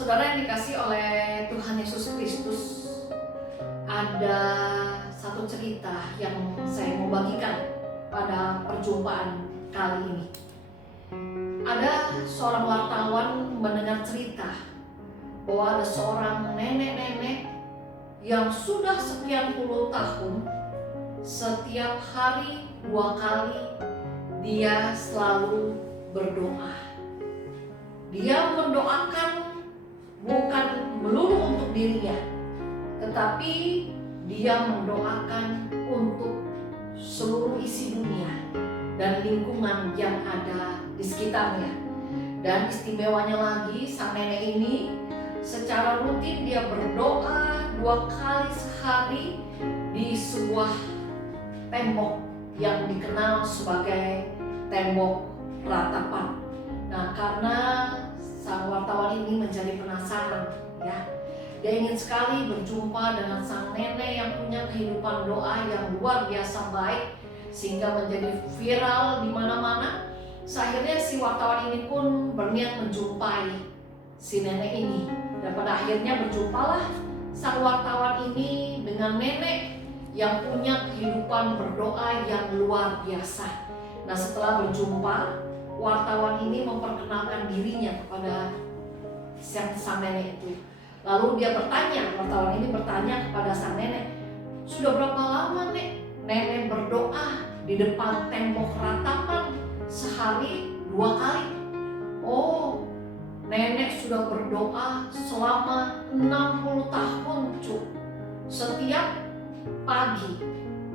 Saudara yang dikasih oleh Tuhan Yesus Kristus, ada satu cerita yang saya mau bagikan pada perjumpaan kali ini. Ada seorang wartawan mendengar cerita bahwa ada seorang nenek-nenek yang sudah sekian puluh tahun, setiap hari 2 kali dia selalu berdoa. Dia mendoakan bukan melulu untuk dirinya, tetapi dia mendoakan untuk seluruh isi dunia dan lingkungan yang ada di sekitarnya. Dan istimewanya lagi, sang nenek ini secara rutin dia berdoa 2 kali sehari di sebuah tembok yang dikenal sebagai tembok ratapan. Nah, karena sang wartawan ini menjadi penasaran, ya, dia ingin sekali berjumpa dengan sang nenek yang punya kehidupan doa yang luar biasa baik sehingga menjadi viral di mana-mana. Akhirnya si wartawan ini pun berniat menjumpai si nenek ini, dan pada akhirnya berjumpalah sang wartawan ini dengan nenek yang punya kehidupan berdoa yang luar biasa. Nah, setelah berjumpa, wartawan ini memperkenalkan dirinya kepada sang nenek itu. Lalu dia bertanya, wartawan ini bertanya kepada sang nenek, "Sudah berapa lama, Nek, nenek berdoa di depan tembok ratapan sehari 2 kali?" "Oh, nenek sudah berdoa selama 60 tahun, Cuk. Setiap pagi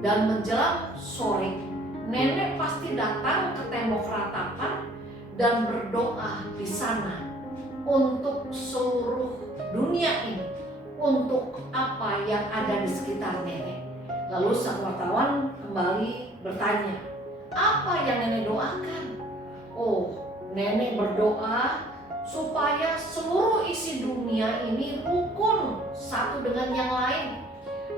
dan menjelang sore, nenek pasti datang ke tembok ratapan dan berdoa di sana untuk seluruh dunia ini, untuk apa yang ada di sekitar nenek." Lalu sang wartawan kembali bertanya, "Apa yang nenek doakan?" "Oh, nenek berdoa supaya seluruh isi dunia ini rukun satu dengan yang lain.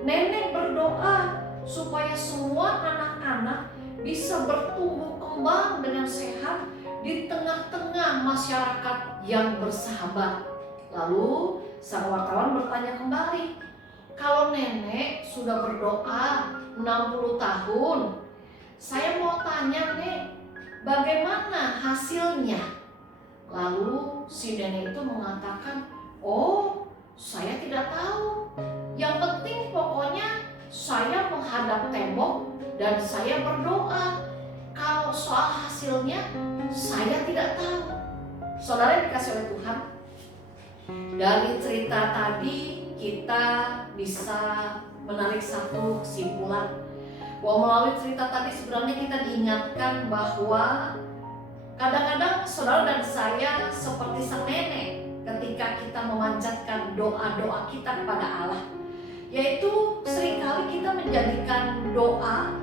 Nenek berdoa supaya semua anak-anak bisa bertumbuh kembang dengan sehat di tengah-tengah masyarakat yang bersahabat." Lalu sang wartawan bertanya kembali, "Kalau nenek sudah berdoa 60 tahun, saya mau tanya, Nek, bagaimana hasilnya?" Lalu si nenek itu mengatakan, "Oh, saya tidak tahu. Yang penting pokoknya saya menghadap tembok dan saya berdoa. Kalau soal hasilnya, saya tidak tahu." Saudara yang dikasih oleh Tuhan, dari cerita tadi kita bisa menarik satu kesimpulan, bahwa melalui cerita tadi sebenarnya kita diingatkan bahwa kadang-kadang saudara dan saya seperti sang nenek ketika kita memanjatkan doa-doa kita kepada Allah, yaitu seringkali kita menjadikan doa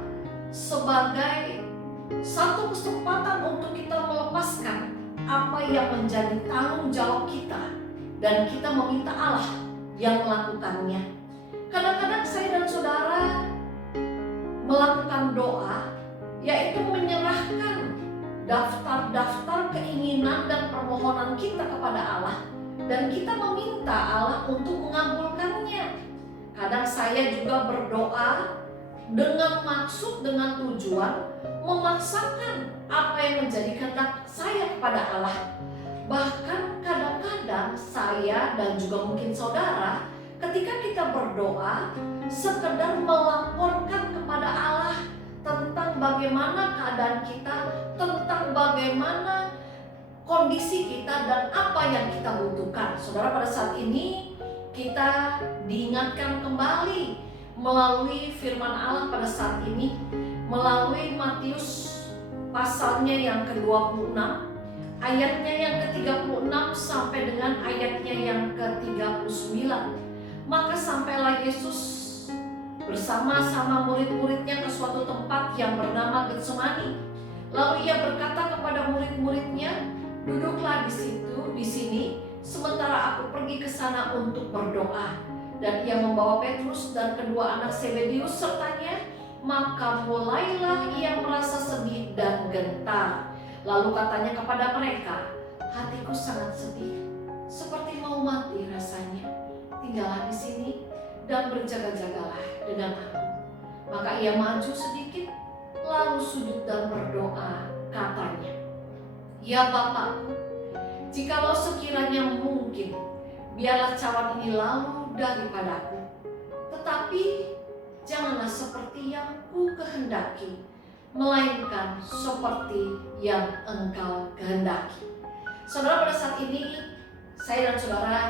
sebagai satu kesempatan untuk kita melepaskan apa yang menjadi tanggung jawab kita dan kita meminta Allah yang melakukannya. Kadang-kadang saya dan saudara melakukan doa, yaitu menyerahkan daftar-daftar keinginan dan permohonan kita kepada Allah, dan kita meminta Allah untuk mengabulkannya. Kadang saya juga berdoa dengan maksud, dengan tujuan memaksakan apa yang menjadi kehendak saya kepada Allah. Bahkan kadang-kadang saya dan juga mungkin saudara, ketika kita berdoa sekedar melaporkan kepada Allah tentang bagaimana keadaan kita, tentang bagaimana kondisi kita dan apa yang kita butuhkan. Saudara, pada saat ini kita diingatkan kembali melalui firman Allah pada saat ini, melalui Matius pasalnya yang ke-26, ayatnya yang ke-36 sampai dengan ayatnya yang ke-39. "Maka sampailah Yesus bersama-sama murid-muridnya ke suatu tempat yang bernama Getsemani. Lalu ia berkata kepada murid-muridnya, 'Duduklah di sini, sementara aku pergi ke sana untuk berdoa.' Dan ia membawa Petrus dan kedua anak Zebedeus sertanya. Maka mulailah ia merasa sedih dan gentar. Lalu katanya kepada mereka, 'Hatiku sangat sedih, seperti mau mati lagi rasanya. Tinggallah di sini dan berjaga-jagalah dengan aku. Maka ia maju sedikit, lalu sujud dan berdoa, katanya, ya Bapakku, jikalau sekiranya mungkin, biarlah cawan ini lalu daripadaku. Tetapi janganlah seperti yang ku kehendaki, melainkan seperti yang Engkau kehendaki. Saudara, pada saat ini saya dan saudara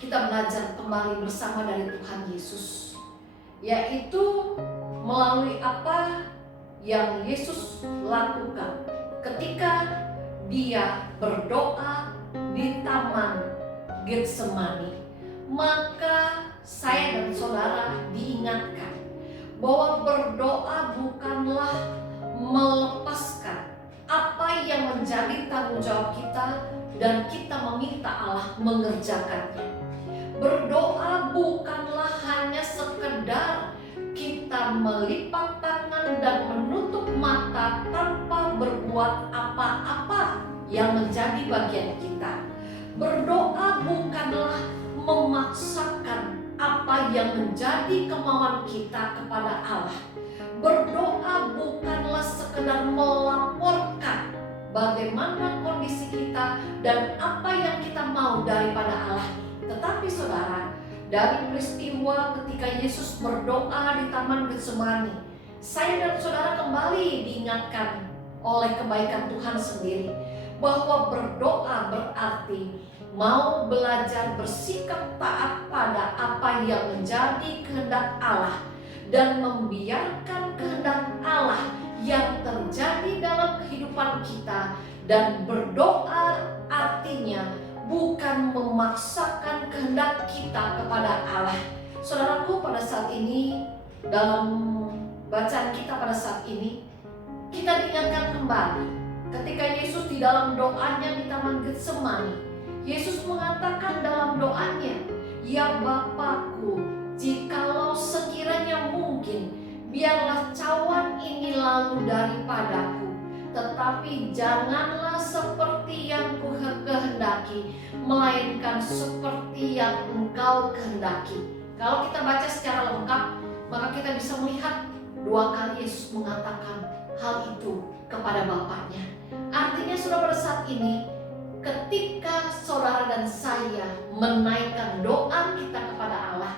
kita belajar kembali bersama dari Tuhan Yesus, yaitu melalui apa yang Yesus lakukan ketika dia berdoa di Taman Getsemani. Maka saya dan saudara diingatkan bahwa berdoa bukanlah melepaskan apa yang menjadi tanggung jawab kita dan kita meminta Allah mengerjakannya. Berdoa bukanlah hanya sekedar kita melipat tangan dan menutup mata tanpa berbuat apa-apa yang menjadi bagian kita. Berdoa bukanlah memaksakan apa yang menjadi kemauan kita kepada Allah. Berdoa bukanlah sekedar melaporkan bagaimana kondisi kita dan apa yang kita mau daripada Allah. Tetapi saudara, dari peristiwa ketika Yesus berdoa di Taman Getsemani, saya dan saudara kembali diingatkan oleh kebaikan Tuhan sendiri bahwa berdoa berarti mau belajar bersikap taat pada apa yang menjadi kehendak Allah dan membiarkan kehendak Allah yang terjadi dalam kehidupan kita. Dan berdoa artinya bukan memaksakan kehendak kita kepada Allah. Saudaraku, pada saat ini dalam bacaan kita pada saat ini kita diingatkan kembali ketika Yesus di dalam doanya di Taman Getsemani, Yesus mengatakan dalam doanya, ya Bapakku, jikalau sekiranya mungkin, biarlah cawan ini lalu daripadaku, tetapi janganlah seperti yang kukehendaki, melainkan seperti yang Engkau kehendaki. Kalau kita baca secara lengkap, maka kita bisa melihat 2 kali Yesus mengatakan hal itu kepada Bapaknya. Artinya saudara, pada saat ini ketika saudara dan saya menaikkan doa kita kepada Allah,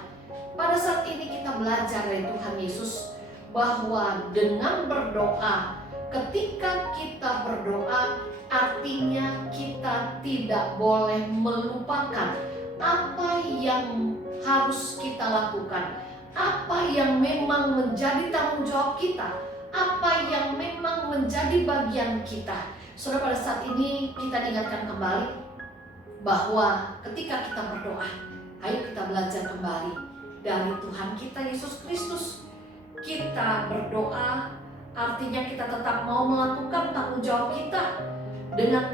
pada saat ini kita belajar dari Tuhan Yesus bahwa dengan berdoa, ketika kita berdoa, artinya kita tidak boleh melupakan apa yang harus kita lakukan, apa yang memang menjadi tanggung jawab kita, apa yang memang menjadi bagian kita. Saudara, pada saat ini kita diingatkan kembali bahwa ketika kita berdoa, ayo kita belajar kembali dari Tuhan kita Yesus Kristus. Kita berdoa artinya kita tetap mau melakukan tanggung jawab kita,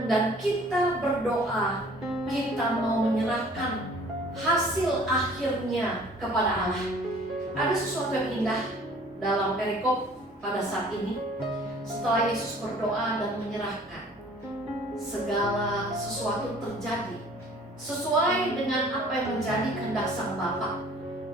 dan kita berdoa kita mau menyerahkan hasil akhirnya kepada Allah. Ada sesuatu yang indah dalam perikop pada saat ini. Setelah Yesus berdoa dan menyerahkan, segala sesuatu terjadi sesuai dengan apa yang menjadi kehendak Sang Bapa.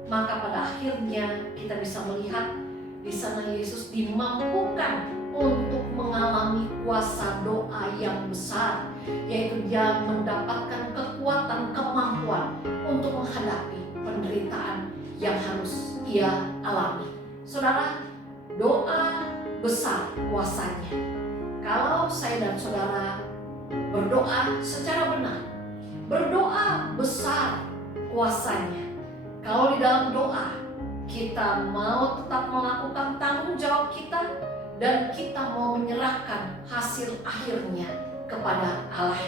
Maka pada akhirnya kita bisa melihat di sana Yesus dimampukan untuk mengalami kuasa doa yang besar, yaitu dia mendapatkan kekuatan, kemampuan untuk menghadapi penderitaan yang harus ia alami. Saudara, doa besar kuasanya. Kalau saya dan saudara berdoa secara benar, berdoa besar kuasanya. Kalau di dalam doa kita mau tetap melakukan tanggung jawab kita dan kita mau menyerahkan hasil akhirnya kepada Allah.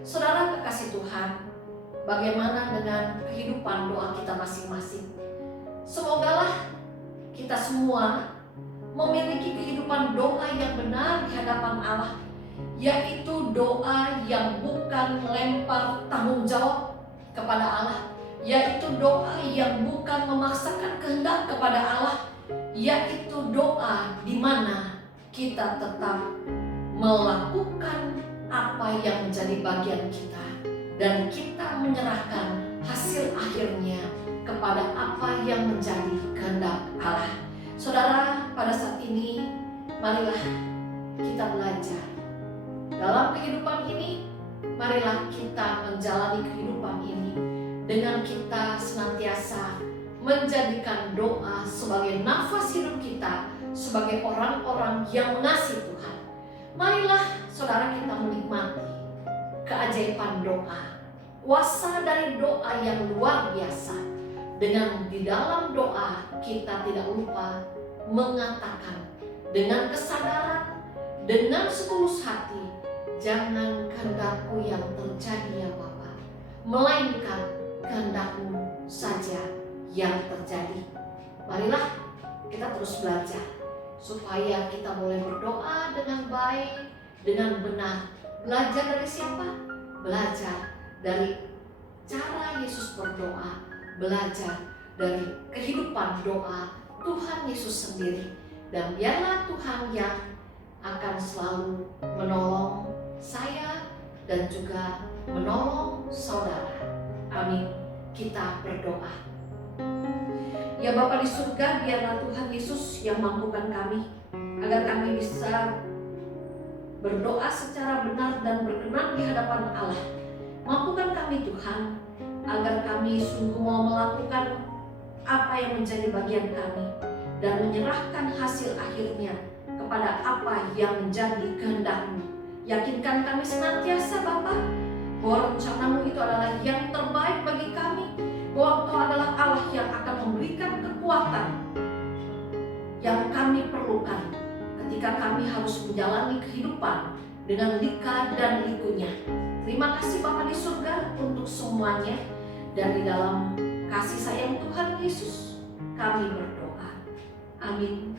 Saudara kekasih Tuhan, bagaimana dengan kehidupan doa kita masing-masing? Semogalah kita semua memiliki kehidupan doa yang benar di hadapan Allah, yaitu doa yang bukan lempar tanggung jawab kepada Allah, yaitu doa yang bukan memaksakan kehendak kepada Allah, yaitu doa di mana kita tetap melakukan apa yang menjadi bagian kita dan kita menyerahkan hasil akhirnya kepada apa yang menjadi kehendak Allah. Saudara, pada saat ini marilah kita belajar dalam kehidupan ini. Marilah kita menjalani kehidupan ini dengan kita senantiasa menjadikan doa sebagai nafas hidup kita, sebagai orang-orang yang mengasihi Tuhan. Marilah saudara kita menikmati keajaiban doa, kuasa dari doa yang luar biasa. Dengan di dalam doa kita tidak lupa mengatakan dengan kesadaran, dengan setulus hati, jangan kehendakku yang terjadi ya Bapa, melainkan kehendakmu saja yang terjadi. Marilah kita terus belajar supaya kita boleh berdoa dengan baik, dengan benar. Belajar dari siapa? Belajar dari cara Yesus berdoa, belajar dari kehidupan doa Tuhan Yesus sendiri. Dan biarlah Tuhan yang akan selalu menolong saya dan juga menolong saudara. Amin. Kita berdoa. Ya Bapa di surga, biarlah Tuhan Yesus yang mampukan kami agar kami bisa berdoa secara benar dan berkenan di hadapan Allah. Mampukan kami Tuhan agar kami sungguh mau melakukan apa yang menjadi bagian kami dan menyerahkan hasil akhirnya kepada apa yang menjadi kehendak-Mu. Yakinkan kami senantiasa Bapa bahwa rencana-Mu itu adalah yang terbaik bagi kami, bahwa Engkau adalah Allah yang akan memberikan kekuatan yang kami perlukan ketika kami harus menjalani kehidupan dengan lika dan likunya. Terima kasih Bapa di surga untuk semuanya, dan di dalam kasih sayang Tuhan Yesus kami berdoa. Amin.